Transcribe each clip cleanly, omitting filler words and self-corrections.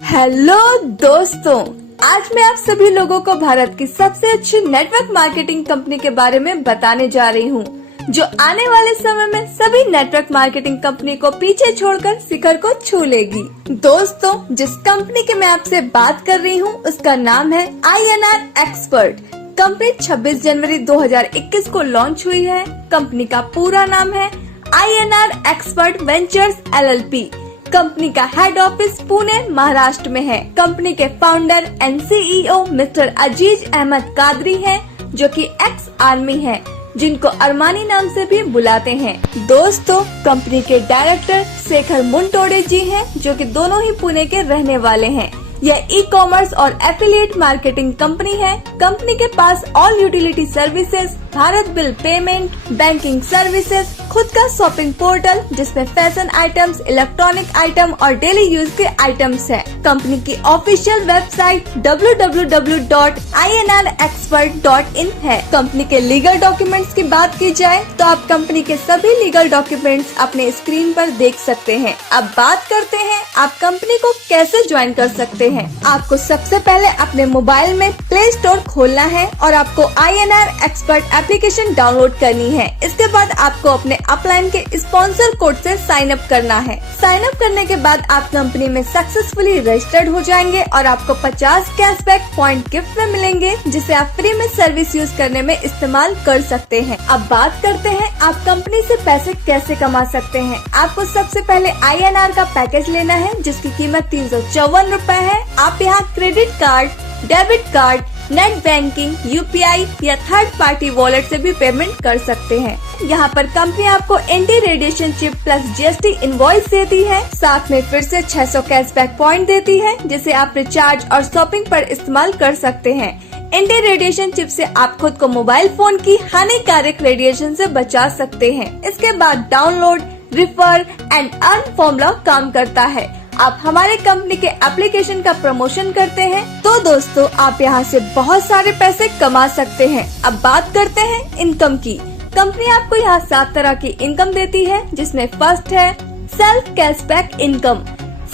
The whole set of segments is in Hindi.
हेलो दोस्तों, आज मैं आप सभी लोगों को भारत की सबसे अच्छी नेटवर्क मार्केटिंग कंपनी के बारे में बताने जा रही हूँ, जो आने वाले समय में सभी नेटवर्क मार्केटिंग कंपनी को पीछे छोड़कर शिखर को छू लेगी। दोस्तों, जिस कंपनी की मैं आपसे बात कर रही हूँ उसका नाम है INR एक्सपर्ट। कंपनी 26 जनवरी 2021 को लॉन्च हुई है। कंपनी का पूरा नाम है INR expert ventures LLP। Company का हेड ऑफिस पुणे महाराष्ट्र में है। कंपनी के फाउंडर एंड CEO मिस्टर अजीज अहमद कादरी हैं, जो कि एक्स आर्मी है, जिनको अरमानी नाम से भी बुलाते हैं। दोस्तों, कंपनी के डायरेक्टर शेखर मुंटोडे जी हैं, जो कि दोनों ही पुणे के रहने वाले हैं। यह ई-कॉमर्स और एफिलिएट मार्केटिंग कंपनी है। कंपनी के पास all utility services, Bharat bill payment, banking services, खुद का शॉपिंग पोर्टल जिसमें फैशन आइटम्स, इलेक्ट्रॉनिक आइटम और डेली यूज के आइटम्स है। कंपनी की ऑफिशियल वेबसाइट www.inrexpert.in है। कंपनी के लीगल डॉक्यूमेंट्स की बात की जाए तो आप कंपनी के सभी लीगल डॉक्यूमेंट्स अपने स्क्रीन पर देख सकते हैं। अब बात करते हैं आप कंपनी को कैसे ज्वाइन कर सकते हैं। आपको सबसे पहले अपने मोबाइल में प्ले स्टोर खोलना है और आपको INR एक्सपर्ट एप्लीकेशन डाउनलोड करनी है। इसके बाद आपको अपने अपलाइन के स्पॉन्सर कोड से साइन अप करना है। साइन अप करने के बाद आप कंपनी में सक्सेसफुली रजिस्टर्ड हो जाएंगे और आपको 50 कैशबैक पॉइंट गिफ्ट में मिलेंगे, जिसे आप फ्री में सर्विस यूज करने में इस्तेमाल कर सकते हैं। अब बात करते हैं आप कंपनी से पैसे कैसे कमा सकते हैं। आपको सबसे पहले INR का पैकेज लेना है, जिसकी कीमत 354 रूपए है। आप यहाँ credit card, debit card, net banking, UPI या थर्ड पार्टी वॉलेट से भी पेमेंट कर सकते हैं। यहाँ पर कंपनी आपको anti radiation chip plus GST invoice देती है। साथ में फिर से 600 कैशबैक पॉइंट देती है, जिसे आप रिचार्ज और शॉपिंग पर इस्तेमाल कर सकते हैं। एंटी रेडिएशन चिप से आप खुद को मोबाइल फोन की हानिकारक रेडिएशन से बचा सकते हैं। इसके बाद download, refer and earn formula काम करता है। आप हमारे कंपनी के एप्लीकेशन का प्रमोशन करते हैं तो दोस्तों आप यहाँ से बहुत सारे पैसे कमा सकते हैं। अब बात करते हैं इनकम की। कंपनी आपको यहाँ 7 तरह की इनकम देती है, जिसमें फर्स्ट है सेल्फ कैशबैक इनकम,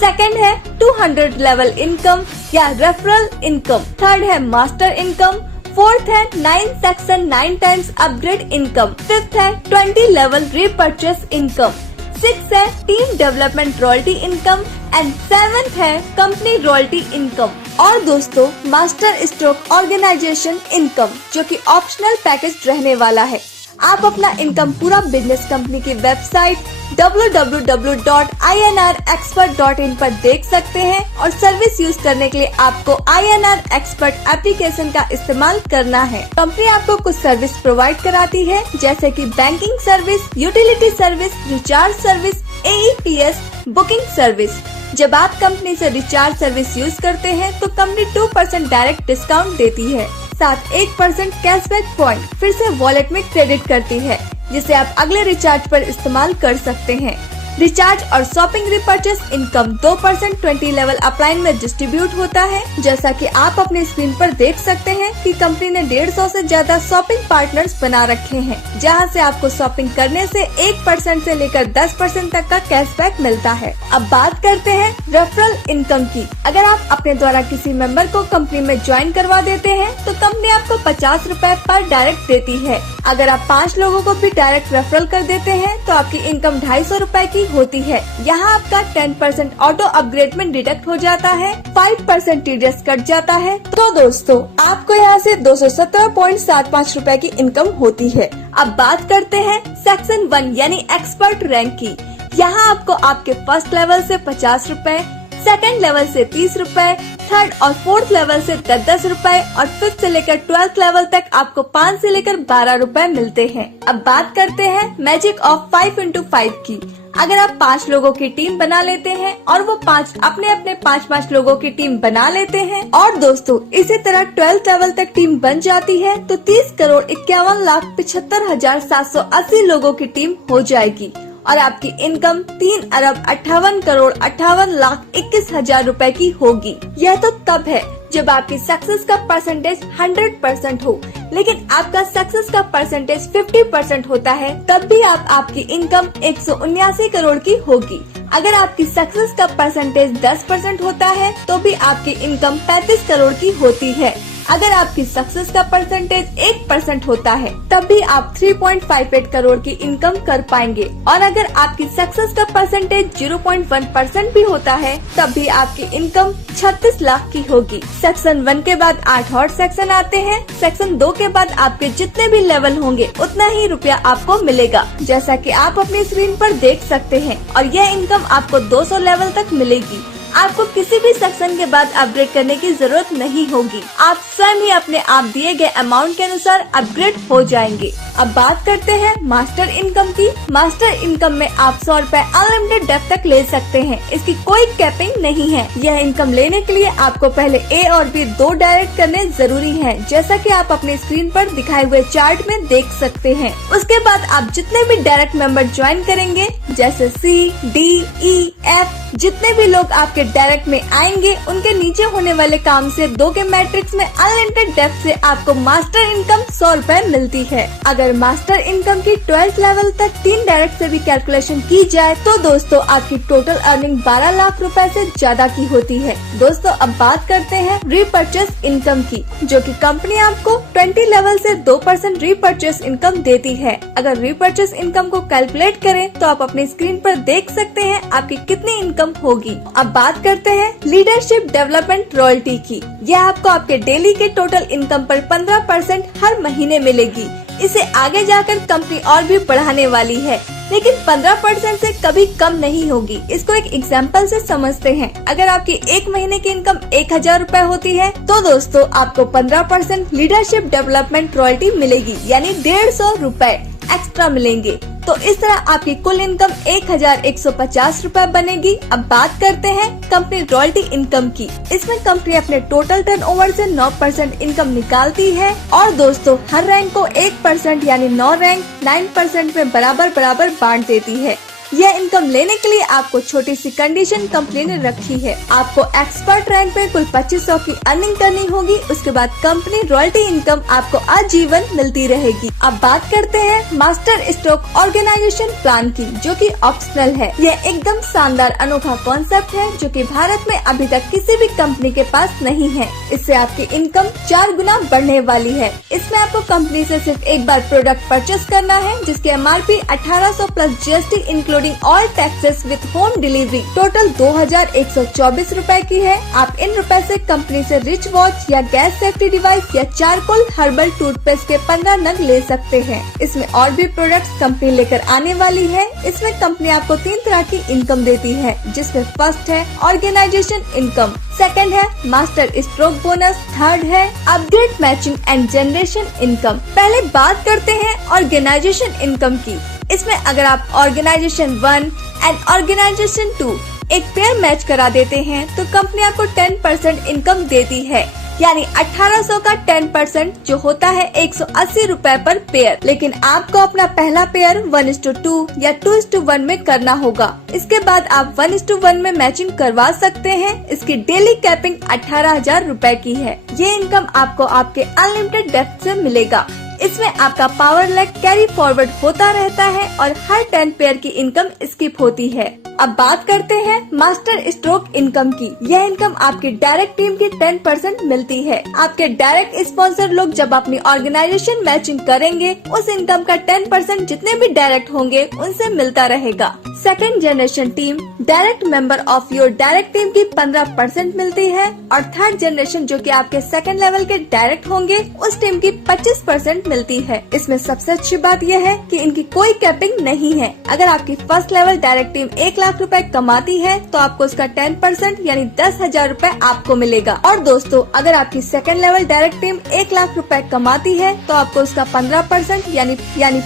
सेकंड है 200 लेवल इनकम या रेफरल इनकम, थर्ड है मास्टर इनकम, फोर्थ है 9 section 9 times upgrade income, fifth है 20 लेवल रीपर्चेस इनकम, 6 है team development royalty income and 7th है कंपनी रॉयल्टी इनकम। और दोस्तों मास्टर स्ट्रोक ऑर्गेनाइजेशन इनकम, जो कि ऑप्शनल पैकेज रहने वाला है। आप अपना इनकम पूरा बिजनेस कंपनी की वेबसाइट www.inrexpert.in पर देख सकते हैं और सर्विस यूज करने के लिए आपको INR एक्सपर्ट एप्लीकेशन का इस्तेमाल करना है। कंपनी आपको कुछ सर्विस प्रोवाइड कराती है, जैसे कि banking service, utility service, recharge service, AEPS, booking service. जब आप कंपनी से रिचार्ज सर्विस यूज करते हैं तो कंपनी 2% डायरेक्ट डिस्काउंट देती है, साथ 1% कैशबैक पॉइंट फिर से वॉलेट में क्रेडिट करती है, जिसे आप अगले रिचार्ज पर इस्तेमाल कर सकते हैं। रिचार्ज और shopping repurchase income 2% 20 level upline में डिस्ट्रीब्यूट होता है। जैसा कि आप अपने स्क्रीन पर देख सकते हैं कि कंपनी ने 150 से ज्यादा शॉपिंग पार्टनर्स बना रखे हैं, जहां से आपको शॉपिंग करने से 1% से लेकर 10% तक का कैशबैक मिलता है। अब बात करते हैं रेफरल इनकम की। अगर आप अपने द्वारा किसी मेंबर को कंपनी में ज्वाइन करवा देते हैं तो कंपनी आपको 50 रूपए पर डायरेक्ट देती है। अगर आप 5 लोगों को भी डायरेक्ट रेफरल कर देते हैं तो आपकी इनकम 250 रूपए की होती है। यहाँ आपका 10% ऑटो अपग्रेड में डिडक्ट हो जाता है, 5% TDS कट जाता है। तो दोस्तों आपको यहाँ से 217.75 रूपए की इनकम होती है। अब बात करते हैं सेक्शन 1 यानी एक्सपर्ट रैंक की। यहाँ आपको आपके फर्स्ट लेवल से 50 रूपए, सेकंड लेवल से 30 रूपए, थर्ड और फोर्थ लेवल से 10 रूपए और फिफ्थ से लेकर 12th लेवल तक आपको 5 से लेकर 12 रूपए मिलते हैं। अब बात करते हैं मैजिक ऑफ 5x5 की। अगर आप 5 लोगों की टीम बना लेते हैं और वो 5 अपने अपने 5 लोगों की टीम बना लेते हैं और दोस्तों इसी तरह 12th लेवल तक टीम बन जाती है तो 30,51,75,780 लोगों की टीम हो जाएगी और आपकी इनकम 3,58,58,21,000 रूपए की होगी। यह तो तब है जब आपकी सक्सेस का परसेंटेज 100% हो, लेकिन आपका सक्सेस का परसेंटेज 50% होता है, तब भी आपकी इनकम 179 करोड़ की होगी। अगर आपकी सक्सेस का परसेंटेज 10% होता है तो भी आपकी इनकम 35 करोड़ की होती है। अगर आपकी सक्सेस का परसेंटेज 1% होता है तब भी आप 3.58 करोड़ की इनकम कर पाएंगे, और अगर आपकी सक्सेस का परसेंटेज 0.1% भी होता है तब भी आपकी इनकम 36 लाख की होगी। सेक्शन 1 के बाद 8 और सेक्शन आते हैं। सेक्शन 2 के बाद आपके जितने भी लेवल होंगे उतना ही रुपया आपको मिलेगा, जैसा कि आप अपनी स्क्रीन पर देख सकते हैं, और यह इनकम आपको 200 लेवल तक मिलेगी। आपको किसी भी सेक्शन के बाद अपग्रेड करने की जरूरत नहीं होगी, आप स्वयं ही अपने आप दिए गए अमाउंट के अनुसार अपग्रेड हो जाएंगे। अब बात करते हैं मास्टर इनकम की। मास्टर इनकम में आप 100 रूपए अनलिमिटेड डेप्थ तक ले सकते हैं, इसकी कोई कैपिंग नहीं है। यह इनकम लेने के लिए आपको पहले ए और बी 2 डायरेक्ट करने जरूरी है, जैसा कि आप अपने स्क्रीन पर दिखाए हुए चार्ट में देख सकते हैं। उसके बाद आप जितने भी डायरेक्ट मेंबर ज्वाइन करेंगे, जैसे सी, डी, ई, एफ, जितने भी लोग आपके डायरेक्ट में आएंगे, उनके नीचे होने वाले काम से 2 के मैट्रिक्स में अनलिमिटेड डेप्थ से आपको मास्टर इनकम 100 रूपए मिलती है। अगर मास्टर इनकम की 12th लेवल तक 3 डायरेक्ट से भी कैलकुलेशन की जाए तो दोस्तों आपकी टोटल अर्निंग 12 लाख रुपए से ज्यादा की होती है। दोस्तों अब बात करते हैं रीपर्चेस इनकम की, जो कि कंपनी आपको 20 लेवल से 2% रीपर्चेस इनकम देती है। अगर रीपर्चेस इनकम को कैलकुलेट करें तो आप अपनी स्क्रीन पर देख सकते हैं आपकी कितनी इनकम होगी। अब बात करते हैं लीडरशिप डेवलपमेंट रॉयल्टी की। यह आपको आपके डेली के टोटल इनकम पर 15% हर महीने मिलेगी। इसे आगे जाकर कंपनी और भी बढ़ाने वाली है, लेकिन 15% से कभी कम नहीं होगी। इसको एक एग्जाम्पल से समझते हैं। अगर आपकी एक महीने की इनकम 1000 रूपए होती है तो दोस्तों आपको 15% लीडरशिप डेवलपमेंट रॉयल्टी मिलेगी, यानी 150 रूपए एक्स्ट्रा मिलेंगे। तो इस तरह आपकी कुल इनकम 1150 रूपए बनेगी। अब बात करते हैं कंपनी रॉयल्टी इनकम की। इसमें कंपनी अपने टोटल टर्नओवर से 9% इनकम निकालती है, और दोस्तों हर रैंक को 1% यानी 9 रैंक 9% में बराबर बांट देती है। यह इनकम लेने के लिए आपको छोटी सी कंडीशन कंपनी ने रखी है। आपको एक्सपर्ट रैंक में कुल 2500 की अर्निंग करनी होगी। उसके बाद कंपनी रॉयल्टी इनकम आपको आजीवन मिलती रहेगी। अब बात करते हैं मास्टर स्ट्रोक ऑर्गेनाइजेशन प्लान की, जो कि ऑप्शनल है। यह एकदम शानदार अनोखा कॉन्सेप्ट है जो कि भारत में अभी तक किसी भी कंपनी के पास नहीं है। इससे आपकी इनकम 4 गुना बढ़ने वाली है। इसमें आपको कंपनी से सिर्फ एक बार प्रोडक्ट परचेस करना है, जिसकी MRP 1800 plus GST including all taxes with home delivery total 2124 रूपए की है। आप इन रुपए से कंपनी से रिच वॉच या गैस सेफ्टी डिवाइस या चारकोल हर्बल टूथपेस्ट के 15 नग ले सकते हैं। इसमें और भी प्रोडक्ट्स कंपनी लेकर आने वाली है। इसमें कंपनी आपको 3 तरह की इनकम देती है, जिसमें फर्स्ट है ऑर्गेनाइजेशन इनकम, सेकंड है मास्टर स्ट्रोक बोनस, थर्ड है update matching and generation income. पहले बात करते हैं ऑर्गेनाइजेशन इनकम की। इसमें अगर आप ऑर्गेनाइजेशन 1 एंड ऑर्गेनाइजेशन 2 एक पेयर मैच करा देते हैं तो कंपनी आपको 10% इनकम देती है, यानी 1800 का 10% जो होता है 180 रूपए पर पेयर। लेकिन आपको अपना पहला पेयर 1:2 या 2:1 में करना होगा। इसके बाद आप 1:1 में मैचिंग करवा सकते हैं। इसकी डेली कैपिंग 18,000 रूपए की है। ये इनकम आपको आपके अनलिमिटेड डेप्थ से मिलेगा। इसमें आपका पावर लैग कैरी फॉरवर्ड होता रहता है और हर 10 पेयर की इनकम स्किप होती है। अब बात करते हैं मास्टर स्ट्रोक इनकम की। यह इनकम आपकी डायरेक्ट टीम की 10% मिलती है। आपके डायरेक्ट स्पॉन्सर लोग जब अपनी ऑर्गेनाइजेशन मैचिंग करेंगे, उस इनकम का 10% जितने भी डायरेक्ट होंगे उनसे मिलता रहेगा। Second generation team direct member of your direct team की 15% मिलती है, और थर्ड जनरेशन जो कि आपके सेकंड लेवल के डायरेक्ट होंगे उस टीम की 25% मिलती है। इसमें सबसे अच्छी बात यह है कि इनकी कोई कैपिंग नहीं है। अगर आपकी first level direct team 1 lakh रुपए कमाती है तो आपको उसका 10% यानी 10,000 रूपए आपको मिलेगा। और दोस्तों अगर आपकी second level direct team 1 lakh रुपए कमाती है तो आपको उसका 15% यानी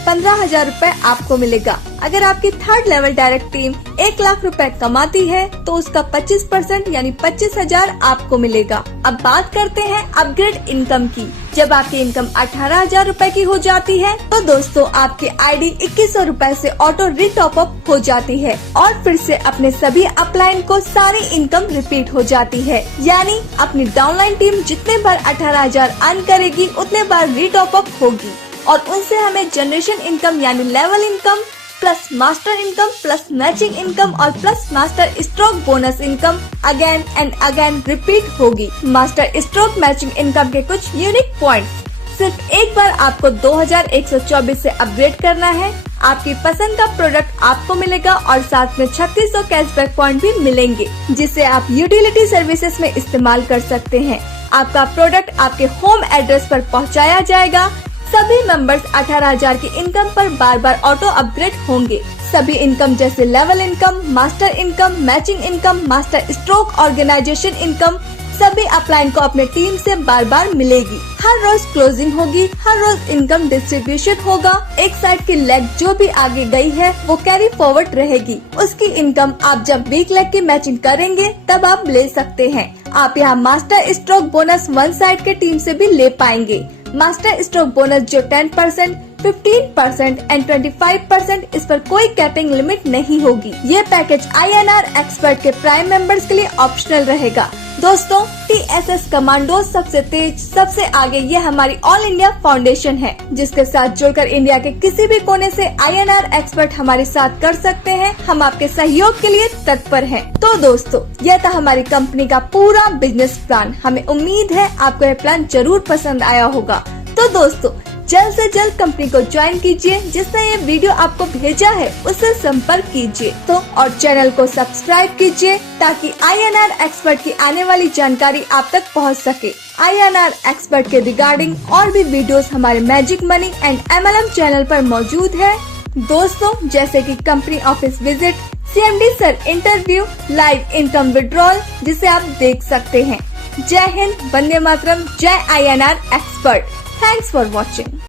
15,000 रूपए आपको मिलेगा। अगर आपकी third level direct team 1 lakh रुपए कमाती है तो उसका 25% यानी 25,000 आपको मिलेगा। अब बात करते हैं अपग्रेड इनकम की। जब आपकी इनकम 18,000 रुपए की हो जाती है तो दोस्तों आपकी आईडी 2100 रुपए से ऑटो रीटॉप अप हो जाती है और फिर से अपने सभी अपलाइन को सारी इनकम रिपीट हो जाती है। यानी अपनी डाउनलाइन टीम जितने बार 18,000 अर्न करेगी उतने बार रीटॉप अप होगी और उनसे हमें जनरेशन इनकम यानी level income plus master income plus matching income और plus master stroke bonus income again and again repeat होगी। मास्टर स्ट्रोक मैचिंग इनकम के कुछ यूनिक पॉइंट्स। सिर्फ एक बार आपको 2124 से अपग्रेड करना है, आपकी पसंद का प्रोडक्ट आपको मिलेगा और साथ में 3600 कैशबैक पॉइंट भी मिलेंगे जिसे आप यूटिलिटी सर्विसेज में इस्तेमाल कर सकते हैं। आपका प्रोडक्ट आपके होम एड्रेस पर पहुंचाया जाएगा। सभी मेंबर्स 18,000 की इनकम पर बार बार ऑटो अपग्रेड होंगे। सभी इनकम जैसे level income, master income, matching income, master stroke, organisation income सभी अपलाइन को अपने टीम से बार बार मिलेगी। हर रोज क्लोजिंग होगी, हर रोज इनकम डिस्ट्रीब्यूशन होगा। एक साइड की लेग जो भी आगे गई है वो कैरी फॉरवर्ड रहेगी। उसकी इनकम आप जब वीक लेग की मैचिंग करेंगे तब आप ले सकते हैं। आप यहाँ master stroke bonus one side के टीम से भी ले पाएंगे। मास्टर स्ट्रोक बोनस जो 10%, 15% एंड 25%, इस पर कोई कैपिंग लिमिट नहीं होगी। ये पैकेज INR एक्सपर्ट के प्राइम मेंबर्स के लिए ऑप्शनल रहेगा। दोस्तों TSS कमांडो सबसे तेज सबसे आगे ये हमारी ऑल इंडिया फाउंडेशन है जिसके साथ जुड़कर इंडिया के किसी भी कोने से INR एक्सपर्ट हमारे साथ कर सकते हैं। हम आपके सहयोग के लिए तत्पर हैं। तो दोस्तों यह था हमारी कंपनी का पूरा बिजनेस प्लान। हमें उम्मीद है आपको यह प्लान जरूर पसंद आया होगा। तो दोस्तों जल्द से जल्द कंपनी को ज्वाइन कीजिए। जिसने ये वीडियो आपको भेजा है उससे संपर्क कीजिए तो और चैनल को सब्सक्राइब कीजिए ताकि INR एक्सपर्ट की आने वाली जानकारी आप तक पहुंच सके। INR एक्सपर्ट के रिगार्डिंग और भी वीडियोस हमारे magic money and MLM channel पर मौजूद है दोस्तों, जैसे कि company office visit, CMD sir interview, live income withdrawal जिसे आप देख सकते हैं। जय हिंद, वंदे मातरम, जय INR expert. Thanks for watching.